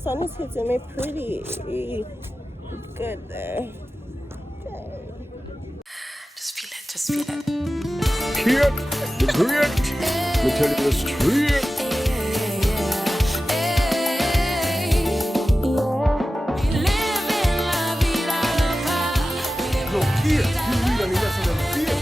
sun is hitting me pretty good there. Just feel it, just feel it. Kid, great. Me tell you the straight. No, kid, you really mess with them kid.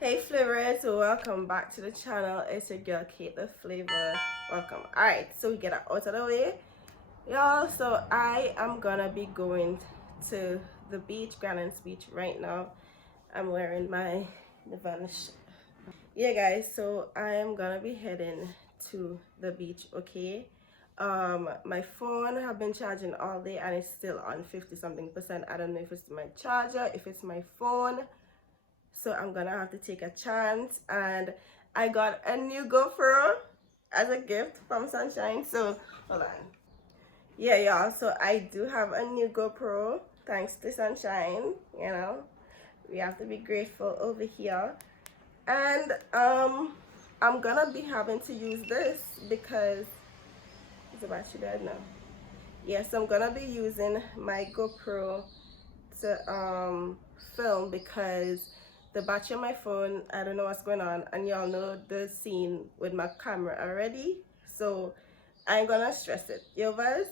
Hey flavors, welcome back to the channel. It's your girl Kate the Flavor. Welcome. Alright, so we get it out of the way, y'all. So I am gonna be going to the beach, Grenada Beach right now. I'm wearing my Nirvana shirt. Yeah guys, so I am gonna be heading to the beach. Okay, my phone have been charging all day and it's still on 50 something percent. I don't know if it's my charger, if it's my phone, so I'm gonna have to take a chance. And I got a new GoPro as a gift from Sunshine, so hold on. Yeah y'all, so I do have a new GoPro thanks to Sunshine. You know, we have to be grateful over here. And I'm gonna be having to use this because is the battery dead now? Yes, I'm gonna be using my GoPro to film because the battery on my phone, I don't know what's going on, and y'all know the scene with my camera already, so I'm gonna stress it, you guys.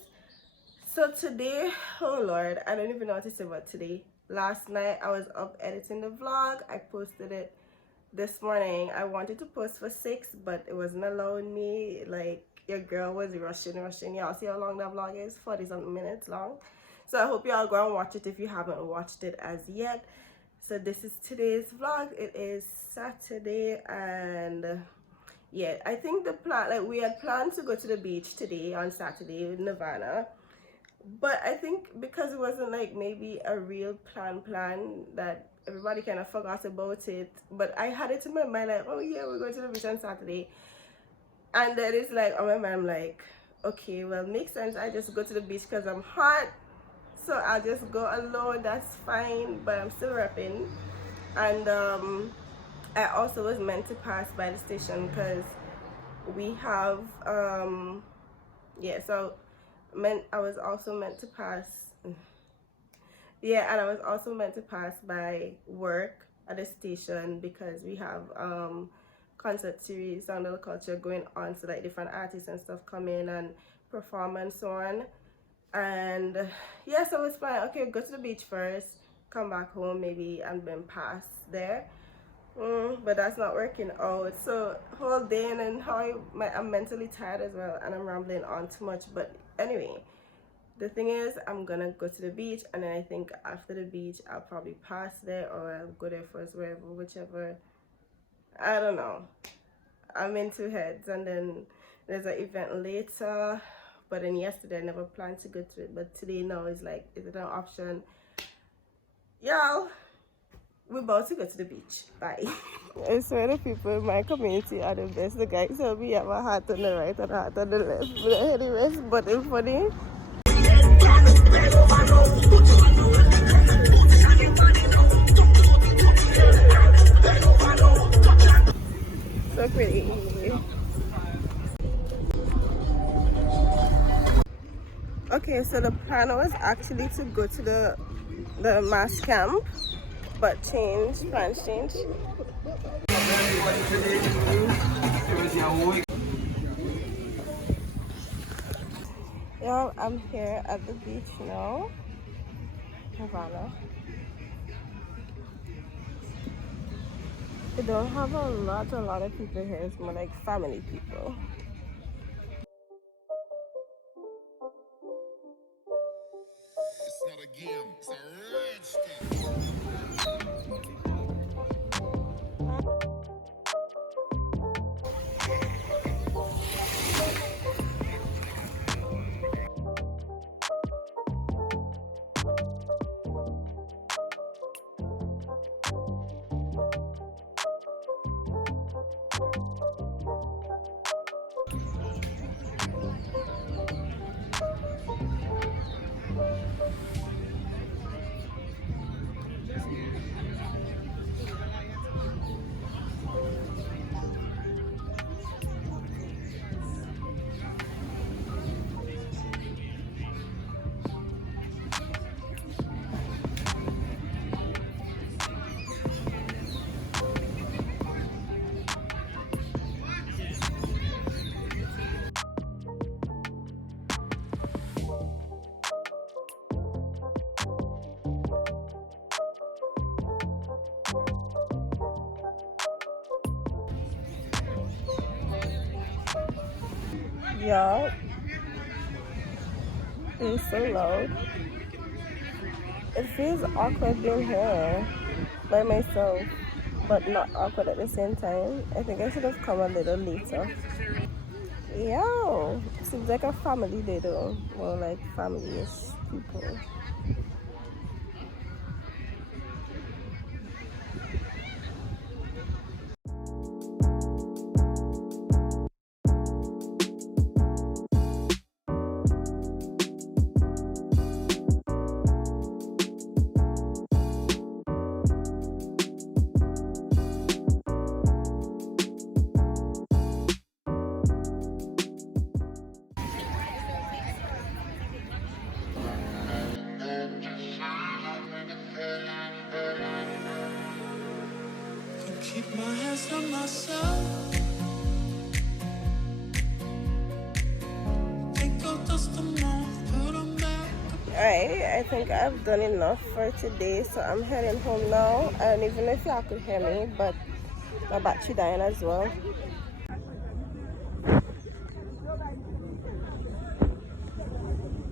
So today, oh lord, I don't even know what to say about today. Last night I was up editing the vlog. I posted it this morning. I wanted to post for 6, but it wasn't allowing me. Like, your girl was rushing. Y'all see how long that vlog is? 40 something minutes long. So I hope y'all go and watch it if you haven't watched it as yet. So this is today's vlog. It is Saturday, and yeah, I think the plan, like, we had planned to go to the beach today on Saturday with Nirvana, but I think because it wasn't like maybe a real plan that everybody kind of forgot about it. But I had it in my mind like, oh yeah, we're going to the beach on Saturday, and then it's like on my mind, I'm like, okay, well, makes sense. I just go to the beach because I'm hot, so I'll just go alone. That's fine, but I'm still repping. And I also was meant to pass by the station because we have yeah, so I was also meant to pass, yeah, and I was also meant to pass by work at the station because we have concert series, Sound of the Culture going on, so like different artists and stuff come in and perform and so on. And yeah, so it's fine. Okay, go to the beach first, come back home maybe, and then pass there. But that's not working out. So whole day, and then I'm mentally tired as well, and I'm rambling on too much. But anyway, the thing is, I'm gonna go to the beach, and then I think after the beach I'll probably pass there, or I'll go there first, wherever, whichever. I don't know, I'm in two heads. And then there's an event later, but then yesterday I never planned to go to it, but today now is like, is it an option? Y'all, we're about to go to the beach. Bye. I swear the people in my community are the best. The guys tell me I have a heart on the right and a heart on the left, but anyways, but it's funny. So pretty. Okay, so the plan was actually to go to the mass camp, but plans changed. Y'all, I'm here at the beach now, Havana. They don't have a lot of people here. It's more like family people. It's not a game, it's a rich thing. Y'all, it's so loud. It feels awkward being here by myself, but not awkward at the same time. I think I should have come a little later. Yo, seems like a family day though. More like family-ish people. Keep my hands on myself. Think I'll dust them off, put them back. Alright, I think I've done enough for today, so I'm heading home now. I don't even know if y'all could hear me, but my battery dying as well.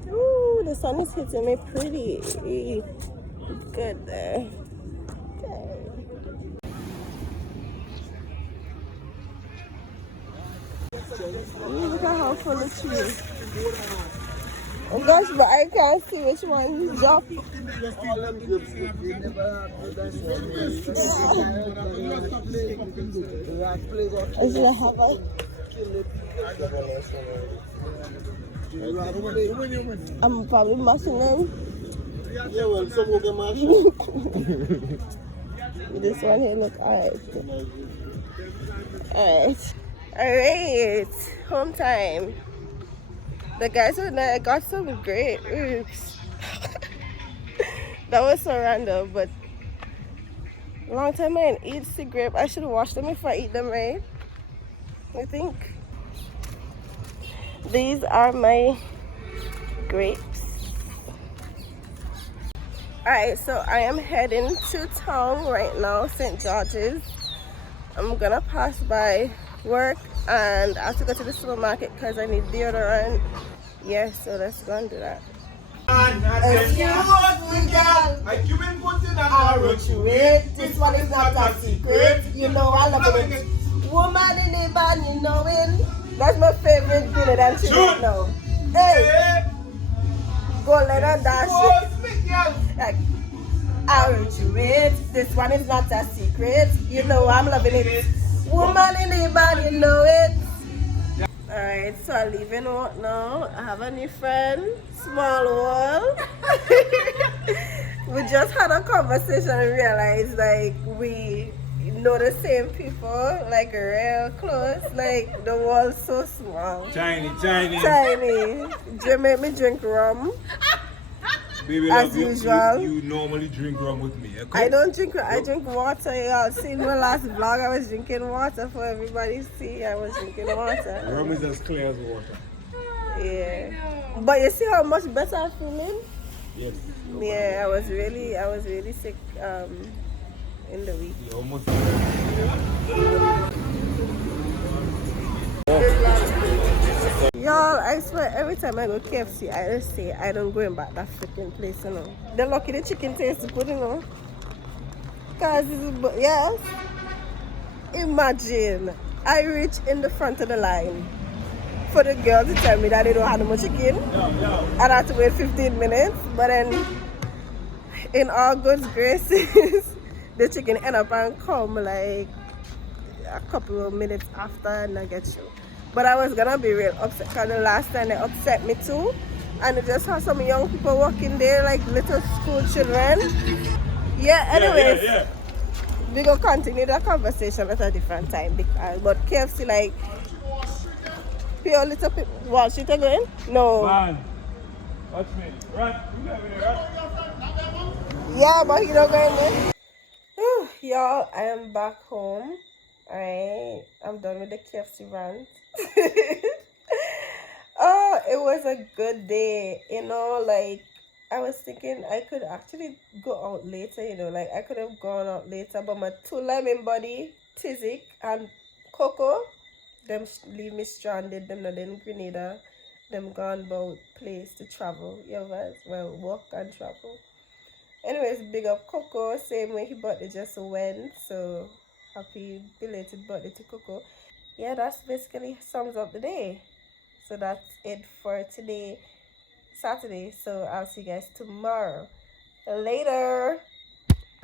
Ooh, the sun is hitting me pretty good there. Okay. Ooh, look at how full the tree is. Oh gosh, but I can't see which one you dropped. Is it a hover? I'm probably mashing them. Yeah, well, some will get mashed. This one here look alright. Alright, home time. The guys were there, I got some great ribs. That was so random, but long time I didn't eat sea grape. I should wash them if I eat them, right? I think. These are my grapes. Alright, so I am heading to town right now, St. George's. I'm gonna pass by work and I have to go to the supermarket because I need deodorant. Yeah, so let's go and do that. This one is not a secret. You know I love it. Woman in the band, you know it. That's my favorite dinner that you right now. Hey, golden and dash. Like, I wrote you it. This one is not a secret. You know I'm loving it. Woman in the band, you know it. Alright, so I'm leaving out now. I have a new friend, Small World. We just had a conversation and realized like we know the same people, like real close. Like the world's so small. Tiny. Do you make me drink rum? Baby, As love, usual. you normally drink rum with me. Okay? I don't drink rum, I drink water. Y'all seen my last vlog, I was drinking water for everybody to see. I was drinking water. Rum is as clear as water. Yeah. But you see how much better I'm feeling? Yes. Yeah, I was really sick in the week. You almost. Y'all, I swear every time I go KFC, I just say I don't go back that freaking place, you know. They're lucky the chicken tastes good, you know. Cause yes. Imagine I reach in the front of the line for the girl to tell me that they don't have no more chicken. And I have to wait 15 minutes. But then in all God's graces, the chicken end up and come like a couple of minutes after and I get you. But I was gonna be real upset because the last time they upset me too. And it just had some young people walking there like little school children. Yeah, anyways. Yeah. We gonna continue the conversation at a different time because but KFC like pure little people. What should I go in? No. Man, watch me. Run. You got me there, run. Yeah, but he don't go in there. Whew, y'all, I am back home. Alright, I'm done with the KFC rant. Oh, it was a good day. You know, like I was thinking I could actually go out later, you know, like I could have gone out later, but my two lemon body, Tizik and Coco, them leave me stranded, them not in Grenada, them gone about place to travel. Yeah, well, walk and travel. Anyways, big up Coco, same way he birthday just went, so happy belated birthday to Coco. Yeah, that's basically sums up the day. So that's it for today, Saturday. So I'll see you guys tomorrow. Later.